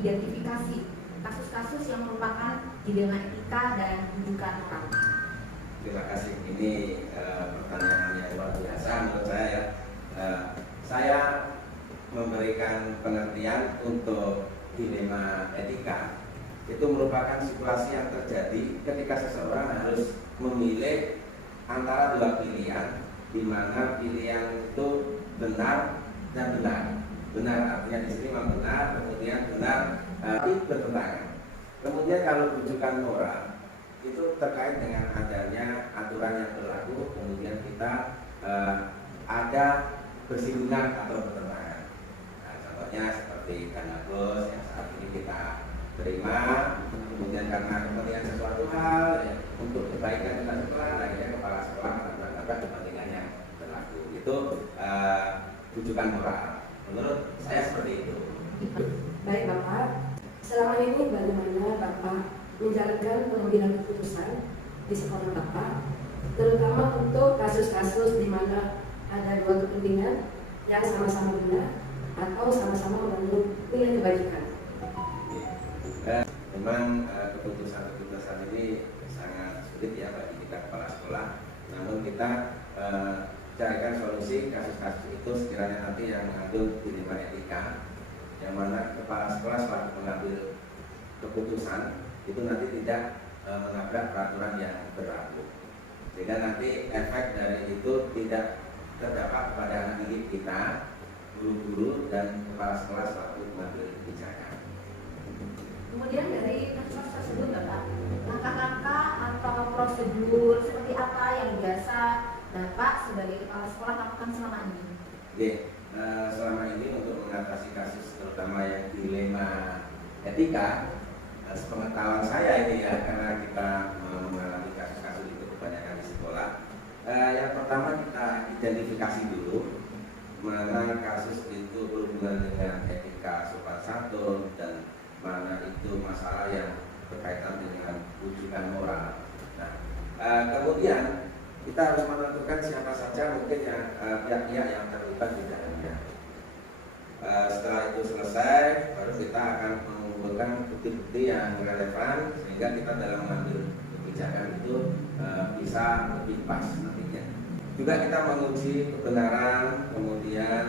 mengidentifikasi kasus-kasus yang merupakan dilema etika dan rujukan moral? Terima kasih. Ini pertanyaan yang luar biasa menurut saya ya. Saya memberikan pengertian untuk dilema etika itu merupakan situasi yang terjadi ketika seseorang harus memilih antara dua pilihan, di mana pilihan itu benar dan benar. Benar artinya di sini memang benar, kemudian benar tapi bertentangan. Kemudian kalau rujukan moral itu terkait dengan adanya aturan yang berlaku, kemudian kita ada bersinggungan atau bertentangan. Nah, contohnya seperti dana bos yang saat ini kita terima, kemudian karena kepentingan sesuatu hal ya, untuk kebaikan kita sekolah, akhirnya kepala sekolah menabrak kepentingan yang berlaku. Itu rujukan moral. Menurut saya seperti itu. Baik Bapak, selama ini bagaimana Bapak menjalankan pengambilan keputusan di sekolah Bapak, terutama untuk kasus-kasus di mana ada dua kepentingan yang sama-sama benar atau sama-sama mengandung nilai kebajikan? Memang keputusan-keputusan ini sangat sulit ya bagi kita kepala sekolah. Namun kita carikan solusi kasus-kasus itu sekiranya nanti yang mengandung dilema etika, yang mana kepala sekolah selaku mengambil keputusan itu nanti tidak menabrak peraturan yang berlaku, sehingga nanti efek dari itu tidak terdapat pada anak didik kita, guru-guru dan kepala sekolah selaku mengambil kebijakan. Kemudian dari kasus tersebut Bapak, langkah-langkah atau prosedur seperti apa yang biasa Bapak sebagai kepala sekolah lakukan selama ini? Oke, selama ini untuk mengatasi kasus terutama yang dilema etika, sepengetahuan saya ini ya, karena kita mengalami kasus-kasus itu kebanyakan di sekolah. Yang pertama kita identifikasi dulu mana kasus itu berhubungan dengan etika sopan santun dan mana itu masalah yang berkaitan dengan rujukan moral. Nah, kemudian kita harus menentukan siapa saja mungkin yang pihak-pihak yang terlibat di dalamnya. Setelah itu selesai, baru kita akan mengumpulkan bukti-bukti yang relevan sehingga kita dalam mengambil kebijakan itu bisa lebih pas nantinya. Juga kita menguji kebenaran, kemudian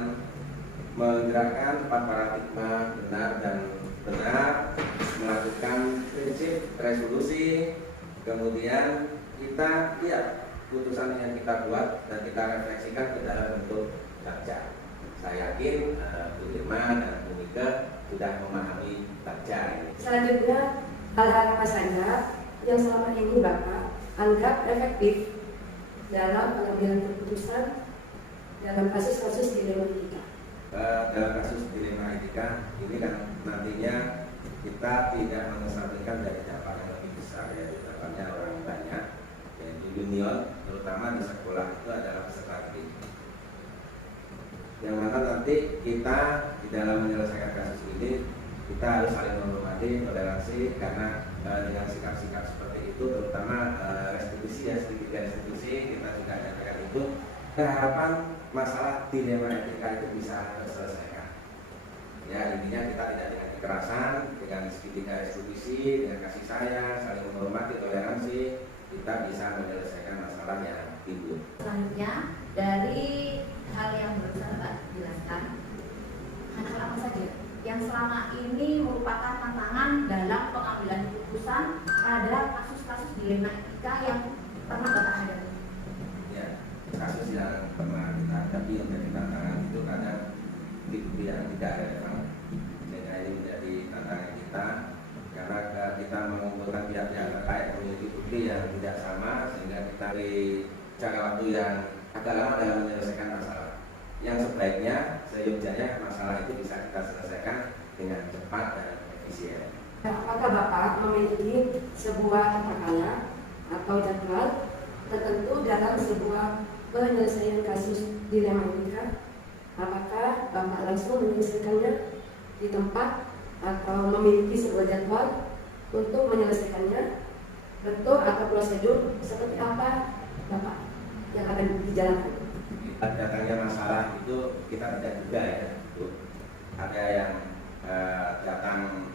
menggerakkan 4 paradigma benar dan benar, melakukan prinsip resolusi, kemudian kita lihat putusan yang kita buat dan kita refleksikan ke dalam bentuk baca. Saya yakin Bu Irma dan Bu Mika sudah memahami baca ini. Selanjutnya, hal-hal apa saja yang selama ini Bapak anggap efektif dalam pengambilan keputusan dalam kasus-kasus dilema etika? Dalam kasus dilema etika ini kan nantinya kita tidak mengesampingkan dari dampak yang lebih besar, ya dampaknya orang banyak, yaitu junior, terutama di sekolah itu adalah peserta didik. Yang mana nanti kita di dalam menyelesaikan kasus ini kita harus saling menghormati, toleransi, karena dengan sikap-sikap seperti itu, terutama restitusi ya, sedikit restitusi, kita juga nyatakan itu harapan masalah dilema etika itu bisa terselesaikan. Ya, intinya kita tidak dengan kekerasan, dengan segitiga restitusi, dengan kasih sayang, saling menghormati, toleransi, kita bisa menyelesaikan masalah yang timbul. Selanjutnya, dari hal yang barusan Bapak jelaskan, hal apa saja yang selama ini merupakan tantangan dalam pengambilan keputusan pada kasus-kasus dilema etika yang pernah Bapak hadapi? Ya, kasus yang pernah kita hadapi yang menjadi tantangan itu kadang bukti yang tidak relevan, sehingga ini menjadi tantangan kita karena kita mengumpulkan pihak-pihak terkait memiliki bukti yang tidak sama, sehingga kita beri jangka waktu yang agak lama dalam menyelesaikan masalah. Yang sebaiknya seyogyanya masalah itu bisa kita selesaikan dengan cepat dan efisien. Apakah Bapak memiliki sebuah tata cara atau jadwal tertentu dalam sebuah penyelesaian kasus dilema etika? Apakah Bapak langsung menyelesaikannya di tempat atau memiliki sebuah jadwal untuk menyelesaikannya? Bentuk atau prosedur seperti apa Bapak yang akan dijalankan? Datangnya masalah itu kita tidak juga ya, Bu. Ada yang datang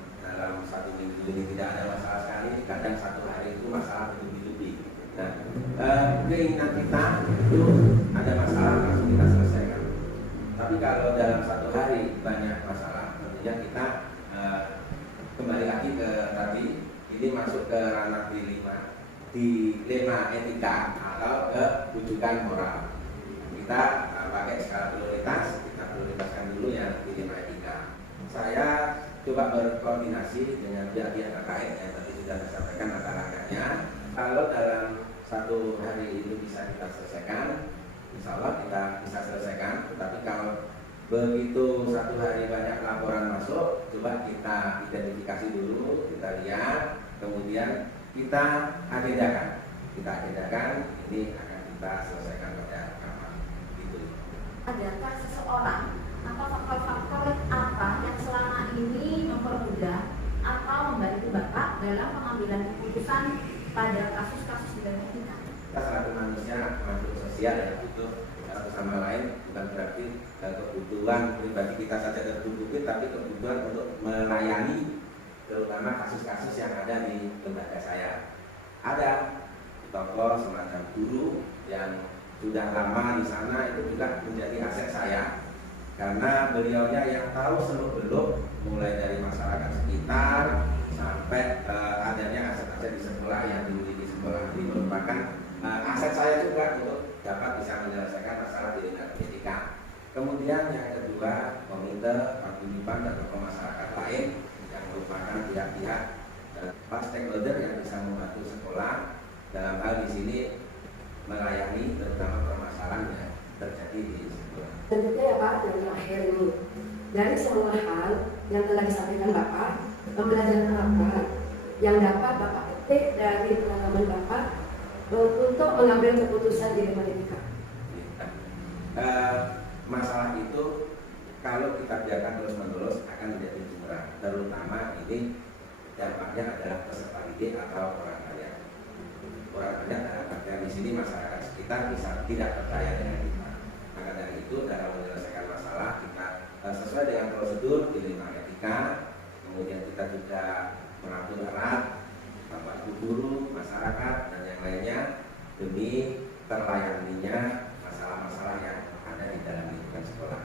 jadi tidak ada masalah sekali. Kadang satu hari itu masalah bertubi-tubi. Nah, keinginan kita itu ada masalah langsung kita selesaikan. Tapi kalau dalam satu hari banyak masalah, tentunya kita kembali lagi ke tadi, ini masuk ke ranah dilema etika atau ke rujukan moral. Kita pakai skala prioritas, kita prioritaskan dulu yang dilema etika. Saya coba berkoordinasi dengan pihak-pihak terkait yang tadi sudah disampaikan langkah-langkahnya. Kalau dalam satu hari itu bisa kita selesaikan, insya Allah kita bisa selesaikan. Tetapi kalau begitu satu hari banyak laporan masuk, coba kita identifikasi dulu, kita lihat, kemudian kita agendakan. Ini akan kita selesaikan pada kapan itu. Adakah seseorang atau faktor-faktor apa yang selama ini mempermudah atau membantu Bapak dalam pengambilan keputusan pada kasus-kasus dilema etika? Kita selaku manusia, makhluk sosial ya, butuh satu sama lain, bukan berarti kebutuhan pribadi kita saja tercukupi, tapi kebutuhan untuk melayani terutama kasus-kasus yang ada di lembaga saya. Ada tokoh semacam guru yang sudah lama di sana, itu juga menjadi aset saya karena beliaunya yang tahu seluk-beluk mulai dari masyarakat sekitar sampai adanya aset-aset di sekolah yang dimiliki sekolah. Ini merupakan aset saya juga untuk dapat bisa menyelesaikan masalah di lingkungan pendidikan. Kemudian yang kedua, komite paguyuban dan tokoh masyarakat lain yang merupakan pihak-pihak stakeholder yang bisa membantu sekolah dalam hal di sini melayani terutama permasalahan yang terjadi di sekolah. Selanjutnya ya Pak, yang terakhir ini, dari semua hal yang telah disampaikan Bapak, pembelajaran apa yang dapat Bapak petik dari pengalaman Bapak untuk mengambil keputusan dilema etika? Masalah itu kalau kita biarkan terus-menerus akan menjadi bumerang, terutama ini dampaknya adalah peserta didik atau orang kaya. Orang banyak dalam artian di sini masyarakat sekitar bisa tidak percaya dengan kita. Maka dari itu dalam menyelesaikan masalah kita sesuai dengan prosedur dilema etika, kemudian kita juga mengatur erat bapak guru, masyarakat dan yang lainnya demi terlayaninya masalah-masalah yang ada di dalam lingkungan sekolah.